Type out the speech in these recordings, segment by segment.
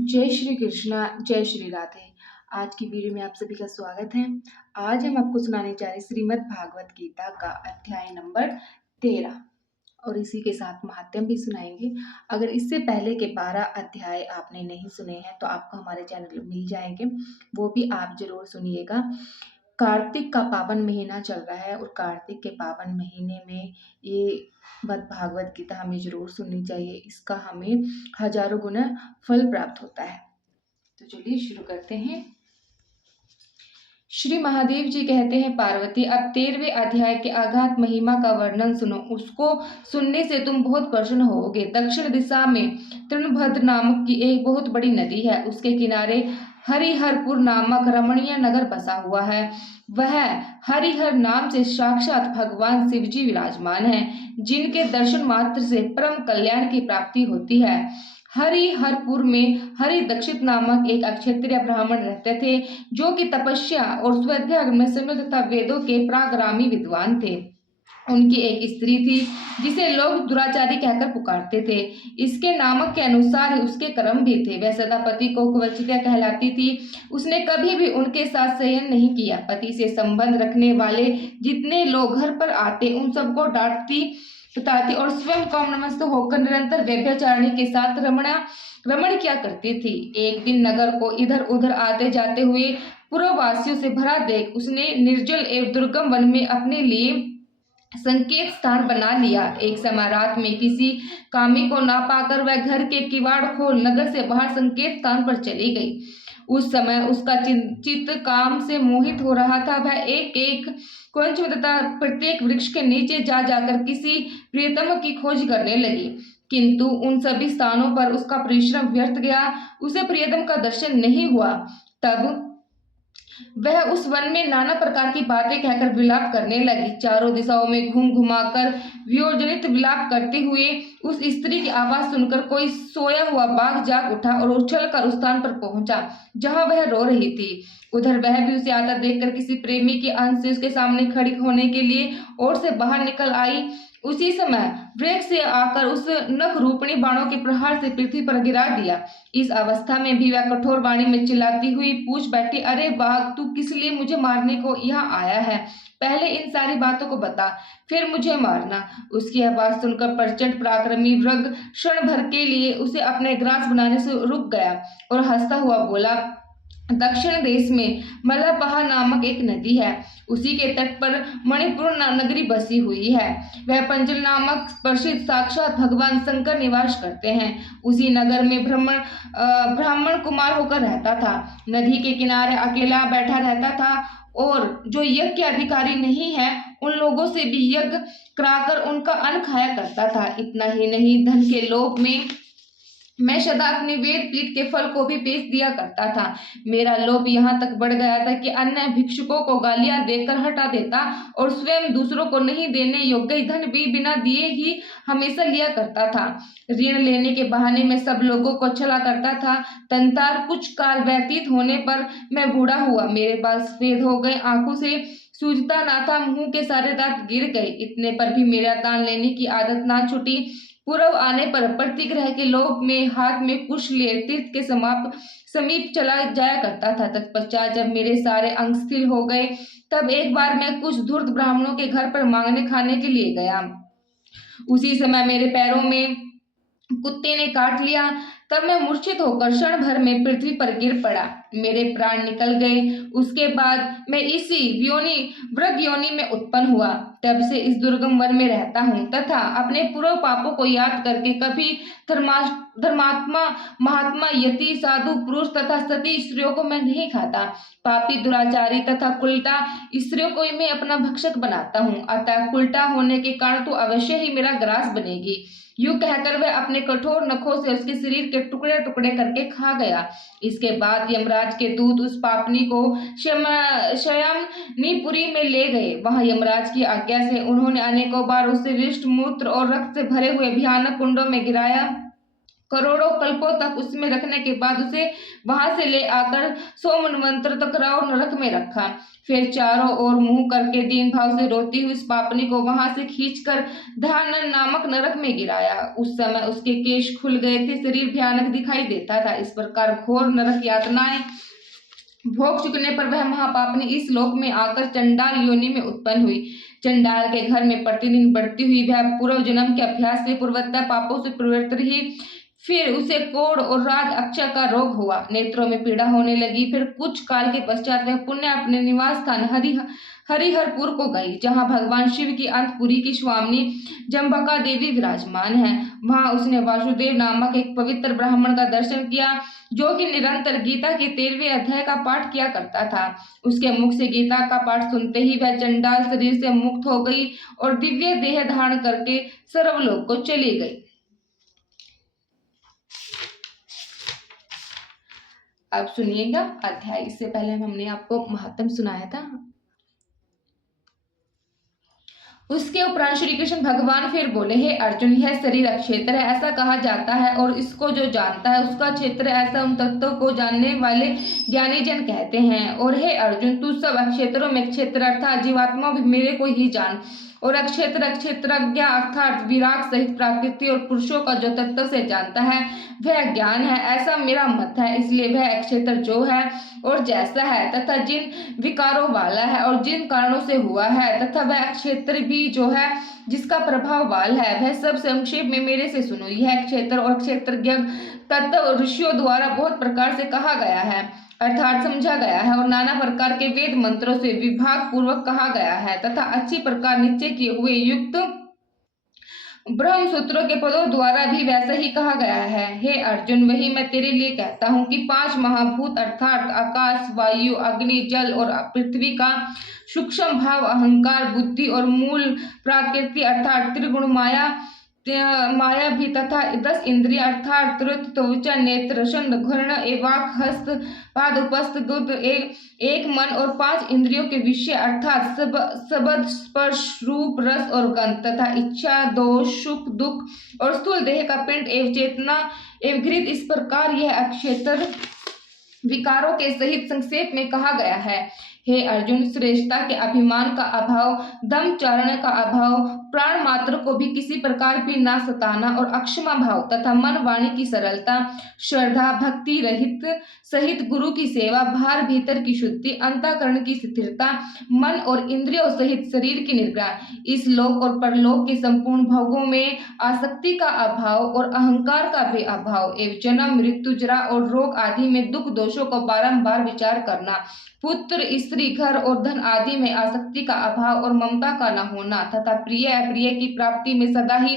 जय श्री कृष्णा, जय श्री राधे। आज की वीडियो में आप सभी का स्वागत है। आज हम आपको सुनाने जा रहे हैं श्रीमद् भागवत गीता का अध्याय नंबर 13 और इसी के साथ महात्म्य भी सुनाएंगे। अगर इससे पहले के 12 अध्याय आपने नहीं सुने हैं तो आपको हमारे चैनल में मिल जाएंगे, वो भी आप जरूर सुनिएगा। कार्तिक का पावन महीना चल रहा है और कार्तिक के पावन महीने में ये भागवत गीता हमें जरूर सुननी चाहिए। इसका हमें हजारों गुना फल प्राप्त होता है। तो चलिए शुरू करते हैं। श्री महादेव जी कहते हैं, पार्वती अब 13वें अध्याय के अगाध महिमा का वर्णन सुनो। उसको सुनने से तुम बहुत प्रसन्न होगे। दक्षिण दिशा में तृणभद्र नामक की एक बहुत बड़ी नदी है। उसके किनारे हरिहरपुर नामक रमणीय नगर बसा हुआ है। वह हरिहर नाम से साक्षात भगवान शिव जी विराजमान है, जिनके दर्शन मात्र से परम कल्याण की प्राप्ति होती है। हरिहरपुर में हरि दक्षित नामक एक अक्षत्रिय ब्राह्मण रहते थे, जो कि तपस्या और स्वाध्याय में समृद्ध तथा वेदों के प्राग्रामी विद्वान थे। उनकी एक स्त्री थी जिसे लोग दुराचारी कहकर पुकारते थे। इसके नामक के अनुसार ही उसके कर्म भी थे। वह सदा पति को कुवचिता कहलाती थी। उसने कभी भी उनके साथ शयन नहीं किया। पति से संबंध रखने वाले जितने लोग घर पर आते उन सबको डांटती बताती और स्वयं कामनमस्त होकर निरंतर व्यभिचारिणी के साथ रमण किया करती थी। एक दिन नगर को इधर उधर आते जाते हुए पूर्ववासियों से भरा देख उसने निर्जल एवं दुर्गम वन में अपने लिए संकेत स्थान बना लिया। एक समय रात में किसी कामी को ना पाकर वह घर के किवाड़ खोल नगर से बाहर संकेत स्थान पर चली गई। उस समय उसका चित्त काम से मोहित हो रहा था। वह एक एक कुंज में तथा प्रत्येक वृक्ष के नीचे जा जाकर किसी प्रियतम की खोज करने लगी, किंतु उन सभी स्थानों पर उसका परिश्रम व्यर्थ गया। उसे प्रियतम का दर्शन नहीं हुआ। तब वह उस वन में नाना प्रकार की बातें कहकर विलाप करने लगी। चारों दिशाओं में घूम घुमाकर वियोजनित विलाप करते हुए उस स्त्री की आवाज सुनकर कोई सोया हुआ बाघ जाग उठा और उछलकर उस स्थान पर पहुंचा जहां वह रो रही थी। उधर वह भी उसे आता देखकर किसी प्रेमी के अंश से उसके सामने खड़ी होने के लिए ओर से बाहर निकल आई। उसी समय वेग से आकर उस नख रूपणी बाणों के प्रहार से पृथ्वी पर गिरा दिया। इस अवस्था में भी वह कठोर वाणी में चिल्लाती हुई पूछ बैठी, अरे बाघ, तू किस लिए मुझे मारने को यहाँ आया है? पहले इन सारी बातों को बता, फिर मुझे मारना। उसकी आवाज सुनकर प्रचंड पराक्रमी वृग क्षण भर के लिए उसे अपने ग्रास बनाने से रुक गया और हंसता हुआ बोला, दक्षिण देश में मलबहा नामक एक नदी है। उसी के तट पर मणिपुर नगरी बसी हुई है। वह पंचल नामक प्रसिद्ध साक्षात भगवान शंकर निवास करते हैं। उसी नगर में ब्राह्मण कुमार होकर रहता था। नदी के किनारे अकेला बैठा रहता था और जो यज्ञ के अधिकारी नहीं है उन लोगों से भी यज्ञ कराकर उनका अन्न खाया करता था। इतना ही नहीं, धन के लोभ में मैं सदा अपने वेद पीठ के फल को भी बेच दिया करता था। मेरा लोभ यहाँ तक बढ़ गया था कि अन्य भिक्षुकों को गालियां देकर हटा देता और स्वयं दूसरों को नहीं देने योग्य धन भी बिना दिए ही हमेशा लिया करता था। ऋण लेने के बहाने में सब लोगों को छला करता था। तंतार कुछ काल व्यतीत होने पर मैं बूढ़ा हुआ। मेरे बाल सफेद हो गए, आंखों से सूझता ना था, मुंह के सारे दांत गिर गए। इतने पर भी मेरा दान लेने की आदत ना छूटी। पूर्व आने पर प्रतिग्रह के लोभ में हाथ में कुश ले तीर्थ के समीप चला जाया करता था। तत्पश्चात जब मेरे सारे अंग स्थिर हो गए तब एक बार मैं कुछ धूर्त ब्राह्मणों के घर पर मांगने खाने के लिए गया। उसी समय मेरे पैरों में कुत्ते ने काट लिया। तब मैं मूर्छित होकर क्षण भर में पृथ्वी पर गिर पड़ा। मेरे प्राण निकल गए। उसके बाद मैं इसी वृग योनि में उत्पन्न हुआ। तब से इस दुर्गम वन में रहता हूँ तथा अपने पूर्व पापों को याद करके कभी धर्मात्मा महात्मा यति साधु पुरुष तथा सती स्त्रियों को मैं नहीं खाता। पापी दुराचारी तथा कुलटा स्त्रियों को मैं अपना भक्षक बनाता हूँ। अतः कुलटा होने के कारण तो अवश्य ही मेरा ग्रास बनेगी। यूं कहकर वह अपने कठोर नखों से उसके शरीर के टुकड़े टुकड़े करके खा गया। इसके बाद यमराज के दूत उस पापनी को शयमनीपुरी में ले गए। वहां यमराज की आज्ञा से उन्होंने अनेकों बार उसे विष्ट मूत्र और रक्त से भरे हुए भयानक कुंडों में गिराया करोड़ों कल्पों तक उसमें रखने के बाद उसे वहां से ले आकर 100 मनवंतर तक राव नरक में रखा। फिर चारों ओर मुंह करके दीन भाव से रोती हुई उस पापनी को वहां से खींचकर दहानन नामक नरक में गिराया। उस समय उसके केश खुल गए थे, शरीर भयानक दिखाई देता था। इस प्रकार घोर नरक यातनाएं भोग चुकने पर वह महापापनी इस लोक में आकर चंडाल योनि में उत्पन्न हुई। चंडाल के घर में प्रतिदिन बढ़ती हुई वह पूर्व जन्म के अभ्यास से पूर्वतः पापों से प्रवृत्त रही। फिर उसे कोढ़ और राज अक्षय का रोग हुआ, नेत्रों में पीड़ा होने लगी। फिर कुछ काल के पश्चात वह पुण्य अपने निवास स्थान हरिहरपुर को गई, जहाँ भगवान शिव की अंतपुरी की स्वामी जम्बका देवी विराजमान है। वहां उसने वासुदेव नामक एक पवित्र ब्राह्मण का दर्शन किया, जो कि निरंतर गीता के 13वें अध्याय का पाठ किया करता था। उसके मुख से गीता का पाठ सुनते ही वह चंडाल शरीर से मुक्त हो गई और दिव्य देह धारण करके सर्वलोक को चली गई। अब सुनिएगा अध्याय। इससे पहले हमने आपको महात्म सुनाया था। उसके उपरांत श्री कृष्ण भगवान फिर बोले, हे अर्जुन, यह शरीर अक्षेत्र है ऐसा कहा जाता है, और इसको जो जानता है उसका क्षेत्र ऐसा उन तत्वों को जानने वाले ज्ञानी जन कहते हैं। और हे अर्जुन, तू सब अक्षेत्रों में क्षेत्र अर्थात जीवात्मा भी मेरे को ही जान, और अक्षेत्र अक्षेत्रज्ञ अर्थात विराग सहित प्रकृति और पुरुषों का जो तत्व से जानता है वह ज्ञान है, ऐसा मेरा मत है। इसलिए वह अक्षेत्र जो है और जैसा है तथा जिन विकारों वाला है और जिन कारणों से हुआ है, तथा वह अक्षेत्र भी जो है जिसका प्रभाव वाल है, वह सब संक्षेप में मेरे से सुनो। यह क्षेत्र और क्षेत्रज्ञ तत्व ऋषियों द्वारा बहुत प्रकार से कहा गया है अर्थात समझा गया है, और नाना प्रकार के वेद मंत्रों से विभाग पूर्वक कहा गया है, तथा अच्छी प्रकार निश्चय किए हुए युक्त ब्रह्म सूत्रों के पदों द्वारा भी वैसा ही कहा गया है। हे अर्जुन, वही मैं तेरे लिए कहता हूँ कि 5 महाभूत अर्थात आकाश, वायु, अग्नि, जल और पृथ्वी का सूक्ष्म भाव अहंकार, बुद्धि और मूल प्रकृति अर्थात त्रिगुण माया भी, तथा 10 इंद्रिय अर्थात त्वचा, त्वचा, नेत्र, शन, घ्राण, वाक्, हस्त, पाद, उपस्थ, गुद, एक मन और 5 इंद्रियों के विषय अर्थात शब्द, स्पर्श, रूप, रस और गंध, तथा इच्छा, दोष, सुख, दुख और स्थूल देह का पिंड एवं चेतना एवं घृत। इस प्रकार यह अक्षेत्र विकारों के सहित संक्षेप में कहा गया है। हे अर्जुन, श्रेष्ठता के अभिमान का अभाव, दम चारण का अभाव, प्राण मात्र को भी किसी प्रकार भी ना सताना और अक्षमा भाव तथा मन वाणी की सरलता, श्रद्धा भक्ति रहित सहित गुरु की सेवा, बाहर भीतर की शुद्धि, अंतःकरण की स्थिरता, मन और इंद्रियों सहित शरीर की निग्रह, इस लोक और परलोक के संपूर्ण भोगों में आसक्ति का अभाव और अहंकार का भी अभाव, एवं जन्म, मृत्यु, जरा और रोग आदि में दुख दोषों को बारंबार विचार करना, पुत्र, स्त्री, घर और धन आदि में आसक्ति का अभाव और ममता का न होना, तथा प्रिय अप्रिय की प्राप्ति में सदा ही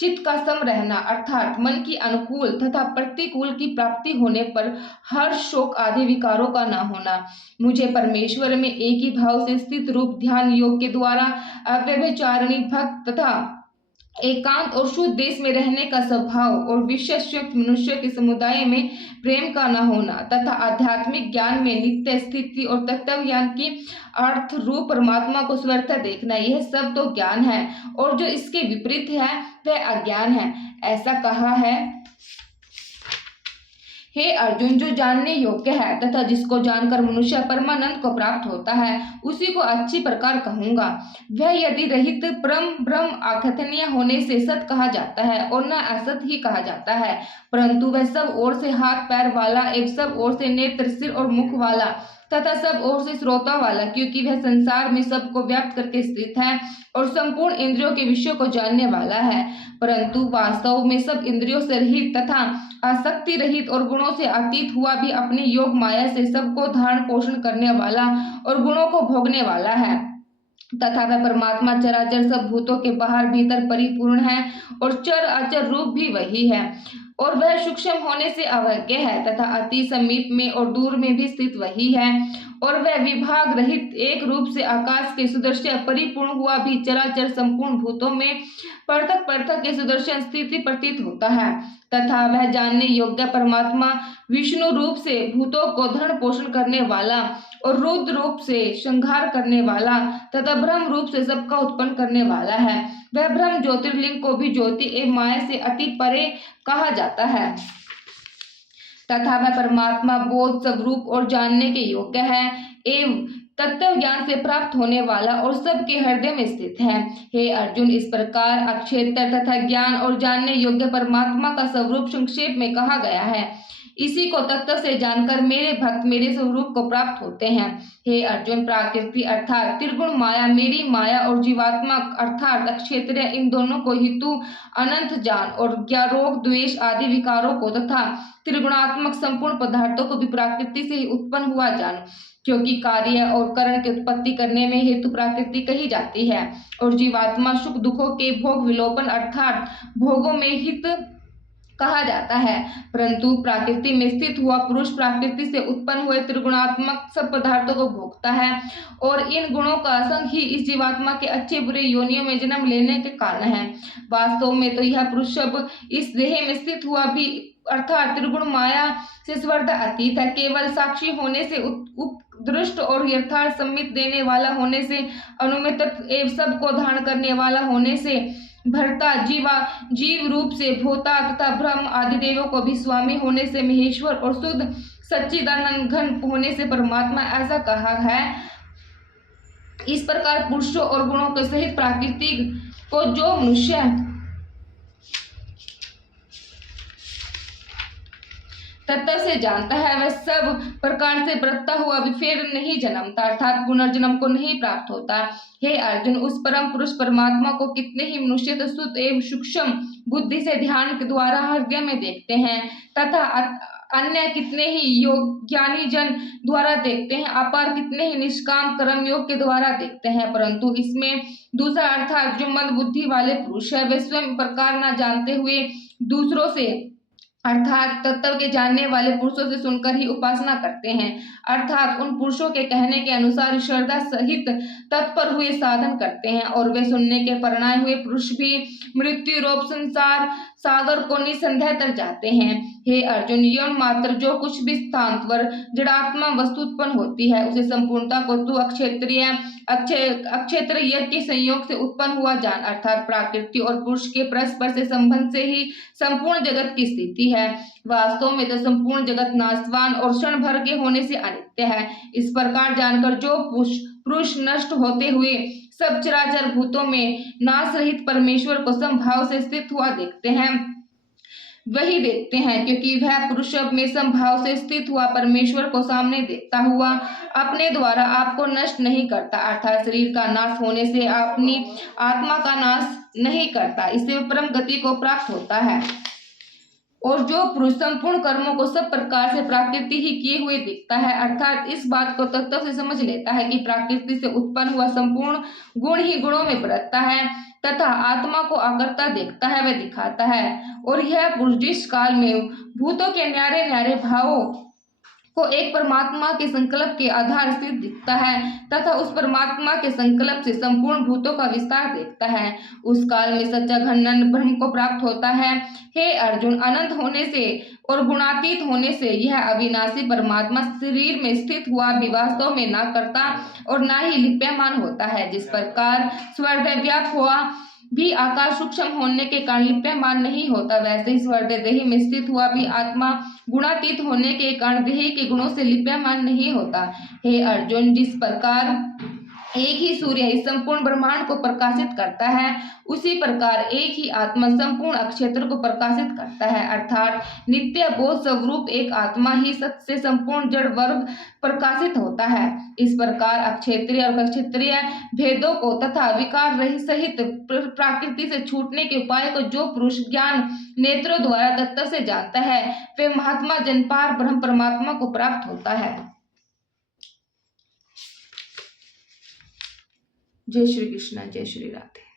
चित्त का सम रहना अर्थात मन की अनुकूल तथा प्रतिकूल की प्राप्ति होने पर हर्ष, शोक आदि विकारों का न होना, मुझे परमेश्वर में एक ही भाव से स्थित रूप ध्यान योग के द्वारा अव्यभिचारिणी भक्त तथा एकांत और शुद्ध देश में रहने का स्वभाव, और विशेषयुक्त मनुष्य के समुदाय में प्रेम का न होना, तथा आध्यात्मिक ज्ञान में नित्य स्थिति और तत्व ज्ञान की अर्थ रूप परमात्मा को स्वतः देखना, यह सब तो ज्ञान है, और जो इसके विपरीत है वह अज्ञान है, ऐसा कहा है। हे अर्जुन, जो जानने योग्य है तथा जिसको जानकर मनुष्य परमानंद को प्राप्त होता है, उसी को अच्छी प्रकार कहूंगा। वह यदि रहित ब्रह्म अकथनीय होने से सत कहा जाता है और न असत ही कहा जाता है, परंतु वह सब ओर से हाथ पैर वाला एवं सब ओर से नेत्र, सिर और मुख वाला तथा सब ओर से श्रोता वाला, क्योंकि वह संसार में सबको व्याप्त करके स्थित है और संपूर्ण इंद्रियों के विषयों को जानने वाला है, परंतु वास्तव में सब इंद्रियों से रहित तथा आसक्ति रहित और गुणों से अतीत हुआ भी अपनी योग माया से सबको धारण पोषण करने वाला और गुणों को भोगने वाला है, तथा वह परमात्मा चराचर सब भूतों के बाहर भीतर परिपूर्ण है और चर अचर रूप भी वही है, और वह सूक्ष्म होने से अवज्ञ है तथा अति समीप में और दूर में भी स्थित वही है, और वह विभाग रहित एक रूप से आकाश के सुदर्शन परिपूर्ण हुआ भी चराचर संपूर्ण भूतों में पृथक पृथक के सुदर्शन स्थिति प्रतीत होता है, तथा वह जानने योग्य परमात्मा विष्णु रूप से भूतों को धरण पोषण करने वाला और रुद्र रूप से संहार करने वाला तथा ब्रह्म रूप से सबका उत्पन्न करने वाला है, वह ब्रह्म ज्योतिर्लिंग को भी ज्योति एवं माया से अति परे कहा जाता है तथा वह परमात्मा बोध स्वरूप और जानने के योग्य है एवं तत्व ज्ञान से प्राप्त होने वाला और सबके हृदय में स्थित है। हे अर्जुन, इस प्रकार अक्षेत्र तथा ज्ञान और जानने योग्य परमात्मा का स्वरूप संक्षेप में कहा गया है। इसी को तत्व से जानकर मेरे भक्त मेरे स्वरूप को प्राप्त होते हैं। हे अर्जुन, प्रकृति अर्थात त्रिगुण माया, मेरी माया और जीवात्मा अर्थात अक्षेत्र, इन दोनों को हेतु अनंत जान और रोग द्वेष आदि विकारों को तथा त्रिगुणात्मक संपूर्ण पदार्थों को भी प्रकृति से ही उत्पन्न हुआ जान, क्योंकि कार्य और करण की उत्पत्ति करने में हेतु प्रकृति कही जाती है और जीवात्मा सुख दुखों के भोग विलोपन अर्थात भोगों में हित कहा जाता है। परंतु प्रकृति में स्थित हुआ पुरुष प्रकृति से उत्पन्न हुए त्रिगुणात्मक सब पदार्थों को भोगता है और इन गुणों का संग ही इस जीवात्मा के अच्छे बुरे योनियों में जन्म लेने के कारण है। वास्तव में तो यह पुरुष सब इस देह में स्थित हुआ भी अर्थात त्रिगुण माया से स्वर्ग अतीत है। केवल साक्षी होने से उपदृष्ट और यथार्थ सम्मित देने वाला होने से अनुमित एवं सब को धारण करने वाला होने से भरता जीव रूप से भोता तथा ब्रह्म आदि देवों को भी स्वामी होने से महेश्वर और शुद्ध सच्चिदानंद घन होने से परमात्मा ऐसा कहा है। इस प्रकार पुरुषों और गुणों के सहित प्रकृति को जो मनुष्य तत्व से जानता है वह सब प्रकार से बरतता हुआ भी फिर नहीं जन्मता अर्थात पुनर्जन्म को नहीं प्राप्त होता। हे अर्जुन, उस परम पुरुष परमात्मा को कितने ही मनुष्य तो शुद्ध एवं सूक्ष्म बुद्धि से ध्यान के द्वारा हृदय में देखते हैं तथा अन्य कितने ही योग ज्ञानी जन द्वारा देखते हैं, अपार कितने ही निष्काम कर्म योग के द्वारा देखते हैं। परंतु इसमें दूसरा अर्थात जो मंद बुद्धि वाले पुरुष है वे स्वयं प्रकार न जानते हुए दूसरों से अर्थात तत्व के जानने वाले पुरुषों से सुनकर ही उपासना करते हैं अर्थात उन पुरुषों के कहने के अनुसार श्रद्धा सहित तत्पर हुए साधन करते हैं और वे सुनने के परिणाम हुए पुरुष भी मृत्यु रूप संसार सागर को निसंदेह तर जाते हैं। हे अर्जुन, यौन मात्र जो कुछ भी स्थानवर जड़ात्मा वस्तु उत्पन्न होती है उसे संपूर्णता को तू अक्षेत्र यज्ञ के संयोग से उत्पन्न हुआ जान अर्थात प्रकृति और पुरुष के परस्पर से संबंध से ही संपूर्ण जगत की स्थिति है। वास्तव में तो संपूर्ण जगत नाशवान और क्षण भर के होने से अनित्य है। इस प्रकार जानकर जो पुरुष नष्ट होते हुए सब चराचर भूतों में नाश रहित परमेश्वर को समभाव से स्थित हुआ देखते हैं वही देखते हैं, क्योंकि वह पुरुष में समभाव से स्थित हुआ परमेश्वर को सामने देखता हुआ अपने द्वारा आपको नष्ट नहीं करता अर्थात शरीर का नाश होने से अपनी आत्मा का नाश नहीं करता, इससे परम गति को प्राप्त होता है। और जो पुरुष संपूर्ण कर्मों को सब प्रकार से प्रकृति ही किए हुए दिखता है अर्थात इस बात को तत्व से समझ लेता है कि प्रकृति से उत्पन्न हुआ संपूर्ण गुण ही गुणों में बरतता है तथा आत्मा को आकर्ता देखता है वह दिखाता है और यह पुरुष जिस काल में भूतों के न्यारे न्यारे भावों को एक परमात्मा के संकल्प के आधार से दिखता है तथा उस परमात्मा के संकल्प से संपूर्ण भूतों का विस्तार देखता है, उस काल में सच्चा घन ब्रह्म को प्राप्त होता है। हे अर्जुन, अनंत होने से और गुणातीत होने से यह अविनाशी परमात्मा शरीर में स्थित हुआ भी वास्तव में न करता और न ही लिप्यमान होता है। जिस प्रकार स्वर्ग व्याप्त हुआ भी आकाश सूक्ष्म होने के कारण लिप्यमान नहीं होता, वैसे ही स्वर्ग देह में स्थित हुआ भी आत्मा गुणातीत होने के कारण देह के गुणों से लिप्यमान नहीं होता। हे अर्जुन, जिस प्रकार एक ही सूर्य इस संपूर्ण ब्रह्मांड को प्रकाशित करता है उसी प्रकार एक ही आत्मा संपूर्ण अक्षेत्र को प्रकाशित करता है अर्थात नित्य बोध स्वरूप एक आत्मा ही सत्य से संपूर्ण जड़ वर्ग प्रकाशित होता है। इस प्रकार अक्षेत्रीय और अक्षेत्रीय भेदों को तथा विकार रहित सहित प्रकृति से छूटने के उपाय को जो पुरुष ज्ञान नेत्रों द्वारा तत्व से जानता है वे महात्मा जनपार ब्रह्म परमात्मा को प्राप्त होता है। जय श्री कृष्ण, जय श्री राधे।